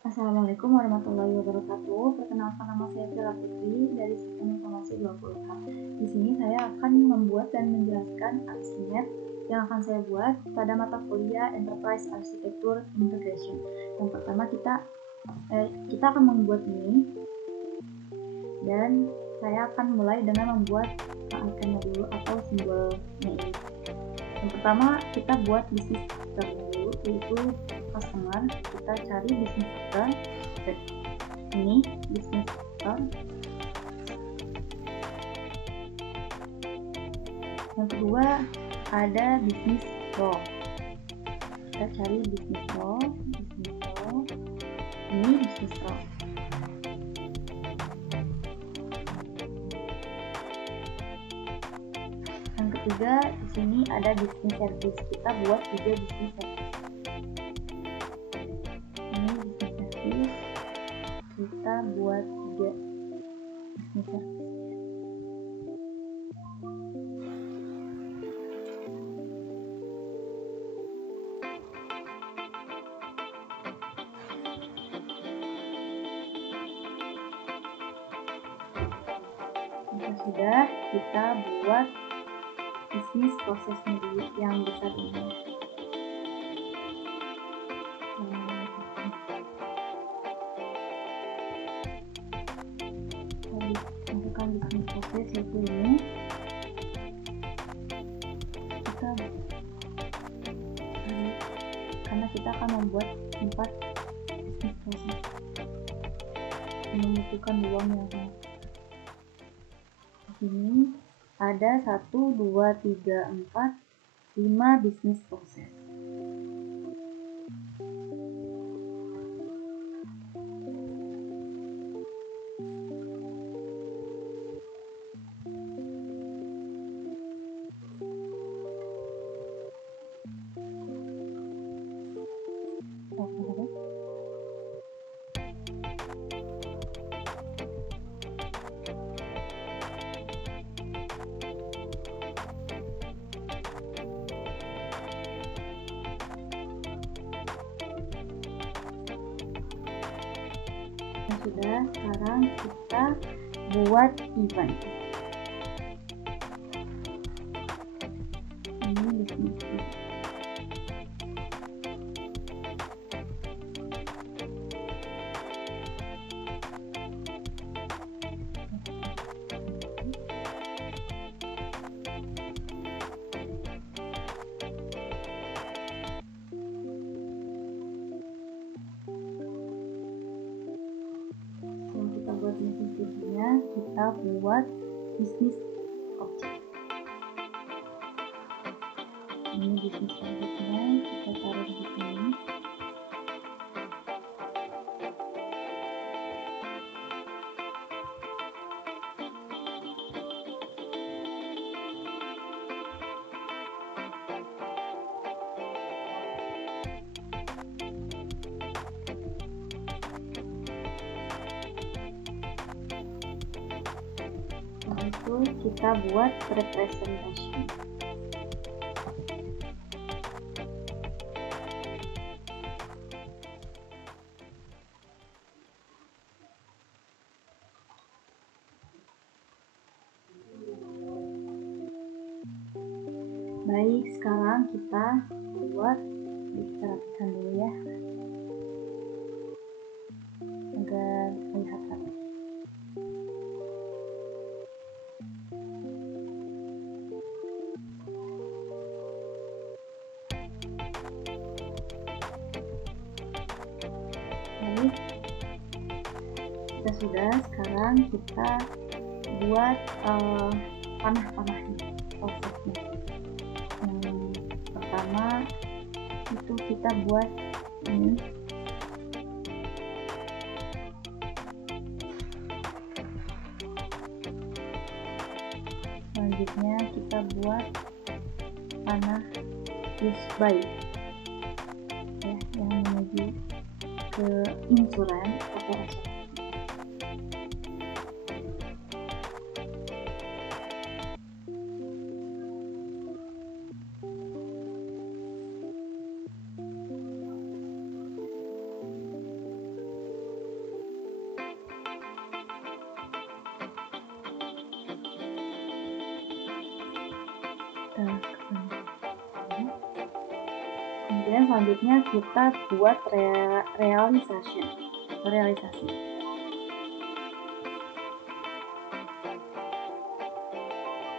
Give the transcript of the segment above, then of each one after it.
Assalamualaikum warahmatullahi wabarakatuh. Perkenalkan, nama saya Vila Putri dari Sistem Informasi 20H. Di sini saya akan membuat dan menjelaskan aksinet yang akan saya buat pada mata kuliah Enterprise Architecture Integration. Yang pertama kita akan membuat ini, dan saya akan mulai dengan membuat ikonnya dulu atau simbolnya ini. Yang pertama kita buat bisnis factor dulu, yaitu customer. Kita cari bisnis factor, ini bisnis factor. Yang kedua ada bisnis flow. Kita cari bisnis flow, ini bisnis flow. Yang ketiga di sini ada bisnis service. Kita buat juga bisnis service. Ini bisnis service. Kita buat juga bisnis service. Sudah, kita buat bisnis prosesnya dulu yang besar ini. Masukkan bisnis proses yaitu ini. Karena kita akan membuat 4 bisnis proses, membutuhkan ruang yang sangat. Ini ada 1, 2, 3, 4, 5 bisnis proses. Sudah, sekarang kita buat event. Ini bisnis event. Kita buat bisnis objek. Ini bisnis objeknya, kita taruh di sini. Itu kita buat representation. Baik, sekarang kita buat, kita rapikan dulu ya agar terlihat rapi. Baik, kita sudah. Sekarang kita buat panah-panahnya, prosesnya. Yang pertama itu kita buat ini. Selanjutnya kita buat panah use by ya, yang menuju ke insuran atau asuransi. selanjutnya kita buat realisasi. Ini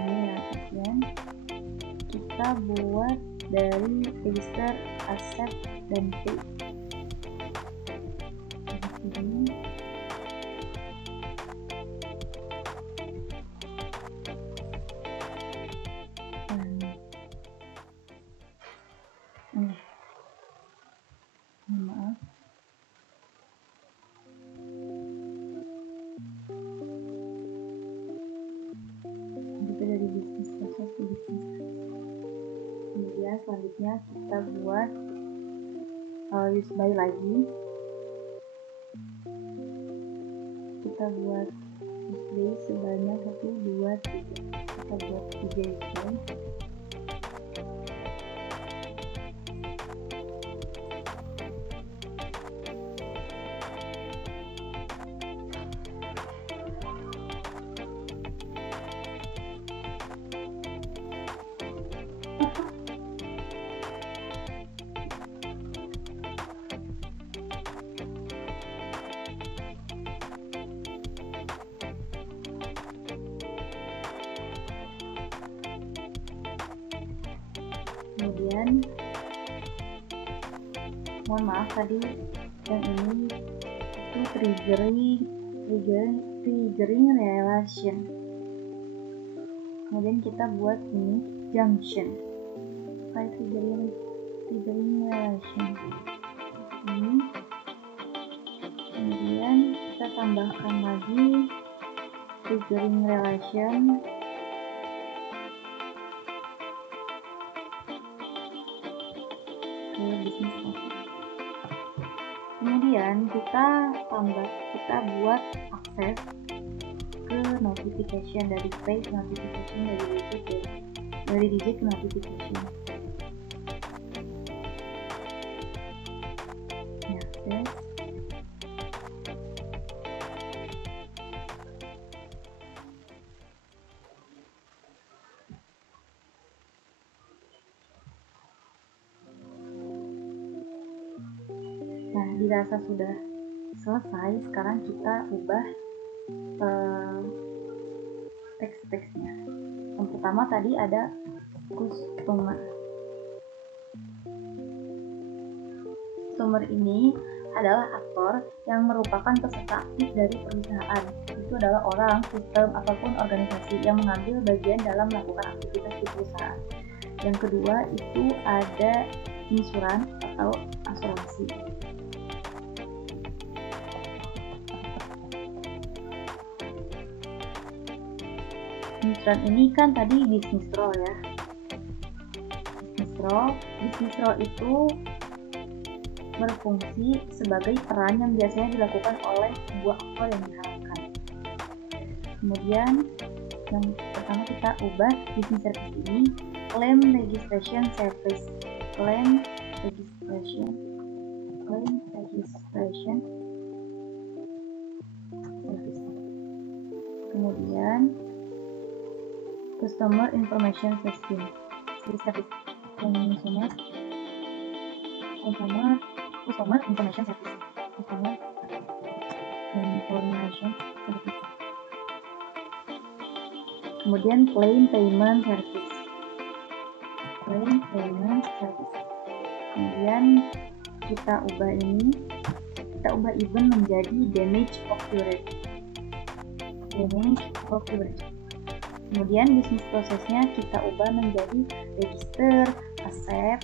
realisasian. Kita buat dari register, aset, dan pay. Ini maaf. Itu dari bisnis proses ke bisnis. Kemudian selanjutnya kita buat use by lagi. Kita buat use by sebanyak 1, 2, 3. Kita buat 3 use by. Kemudian mohon maaf tadi yang ini itu triggering relation. Kemudian kita buat ini junction. Kayak triggering relation ini. Kemudian kita tambahkan lagi triggering relation ke bisnis proses. Kemudian kita buat akses ke notification dari page notification, dari digit ke notification. Akses. Nah, dirasa sudah selesai. Sekarang kita ubah teks-teksnya. Yang pertama tadi ada customer. Customer ini adalah aktor yang merupakan peserta aktif dari perusahaan. Itu adalah orang, sistem, ataupun organisasi yang mengambil bagian dalam melakukan aktivitas di perusahaan. Yang kedua itu ada insuran atau asuransi. Insuran ini kan tadi bisnis role ya. Bisnis role itu berfungsi sebagai peran yang biasanya dilakukan oleh sebuah aktor yang diharapkan. Kemudian yang pertama kita ubah bisnis service ini claim registration service. Kemudian customer information system. Service customer information service. Kemudian claim payment service. Kemudian kita ubah event menjadi damage occurred. Kemudian bisnis prosesnya kita ubah menjadi register, aset,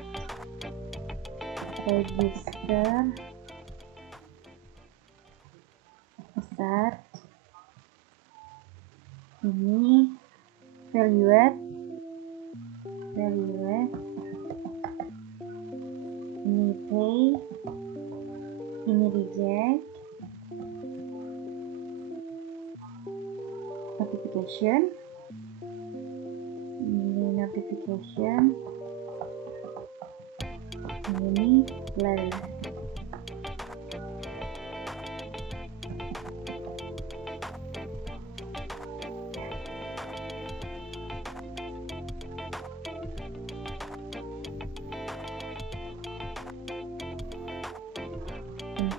ini value, ini pay, ini reject, notification, ini layer.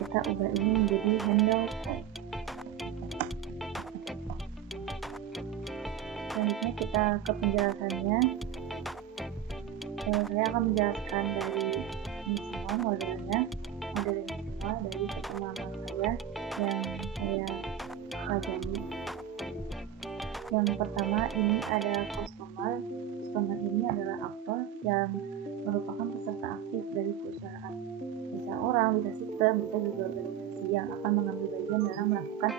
kita ubah ini menjadi handle tag. Selanjutnya kita ke penjelasannya. Saya akan menjelaskan dari ini semua modelnya semua dari pengalaman saya yang saya pelajari. Yang pertama, ini ada customer. Customer ini adalah aktor yang merupakan peserta aktif dari perusahaan. Bisa orang, bisa sistem, bisa juga organisasi yang akan mengambil bagian dalam melakukan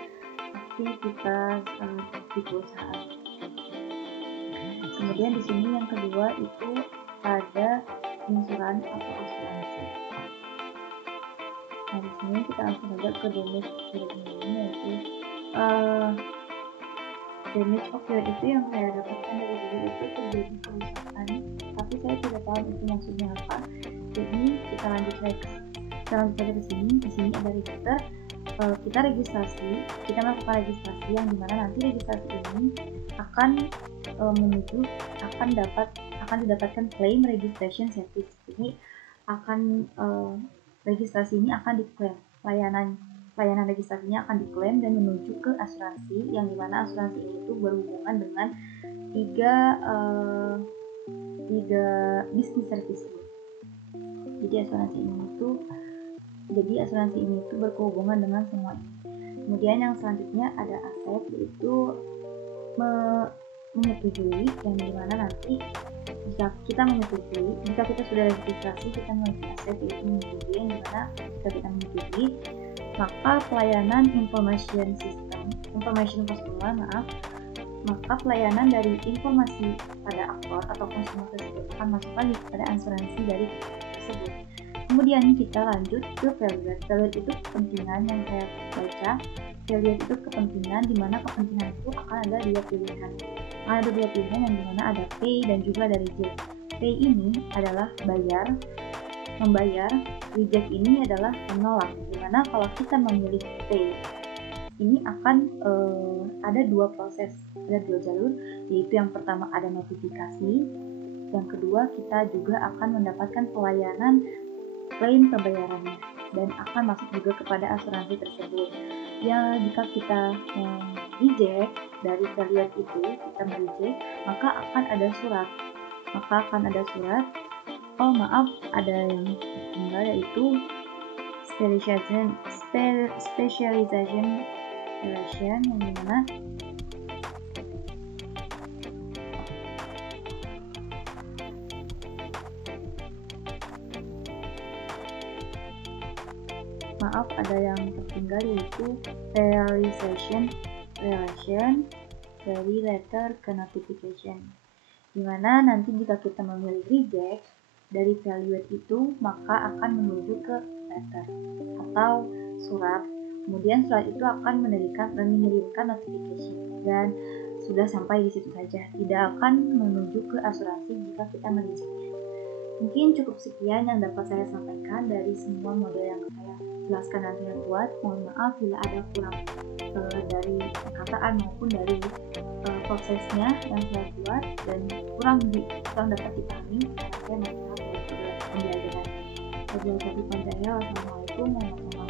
aktivitas di perusahaan. Kemudian di sini yang kedua itu ada insuran atau asuransi. Nah, di sini kita langsung saja ke damage ini, yaitu damage occurred itu yang saya dapatkan dari dulu itu terjadi kerusakan, tapi saya tidak tahu itu maksudnya apa. Jadi kita lanjut saja ke sini. Di sini ada register. Kita registrasi, kita melakukan registrasi yang dimana nanti registrasi ini akan akan didapatkan claim registration service. Jadi akan registrasi ini akan diklaim, layanan registrasinya akan diklaim dan menuju ke asuransi, yang dimana asuransi ini itu berhubungan dengan tiga business service ini. Jadi asuransi ini itu berhubungan dengan semua ini. Kemudian yang selanjutnya ada aset, yaitu menyetujui, yang dimana nanti jika kita sudah registrasi, kita memiliki aset, yaitu menyetujui, yang dimana jika kita menyetujui, maka pelayanan maka pelayanan dari informasi pada aktor atau konsumer tersebut akan masuk lagi pada asuransi dari tersebut. Kemudian kita lanjut ke value. Value itu kepentingan yang saya baca. Value itu kepentingan, dimana kepentingan itu akan ada dua pilihan. Ada dua pilihan yang dimana ada pay dan juga ada reject. Pay ini adalah membayar. Reject ini adalah menolak. Dimana kalau kita memilih pay, ini akan ada dua proses, ada dua jalur, yaitu yang pertama ada notifikasi, yang kedua kita juga akan mendapatkan pelayanan klaim pembayarannya dan akan masuk juga kepada asuransi tersebut. Ya, jika kita reject dari value itu, kita mereject, maka akan ada surat. Ada yang tinggal, yaitu specialization relation, yang dimana ada yang tertinggal, yaitu realization relation dari letter ke notification, dimana nanti jika kita memilih reject dari value itu, maka akan menuju ke letter atau surat. Kemudian surat itu akan mengirimkan notification dan sudah sampai di situ saja, tidak akan menuju ke asuransi jika kita merejectnya. Mungkin cukup sekian yang dapat saya sampaikan dari semua model yang saya jelaskan dan saya buat. Mohon maaf bila ada kurang dari perkataan maupun dari prosesnya yang saya buat dan kurang dapat dipahami karena saya masih pembelajaran. Wassalamualaikum warahmatullahi wabarakatuh.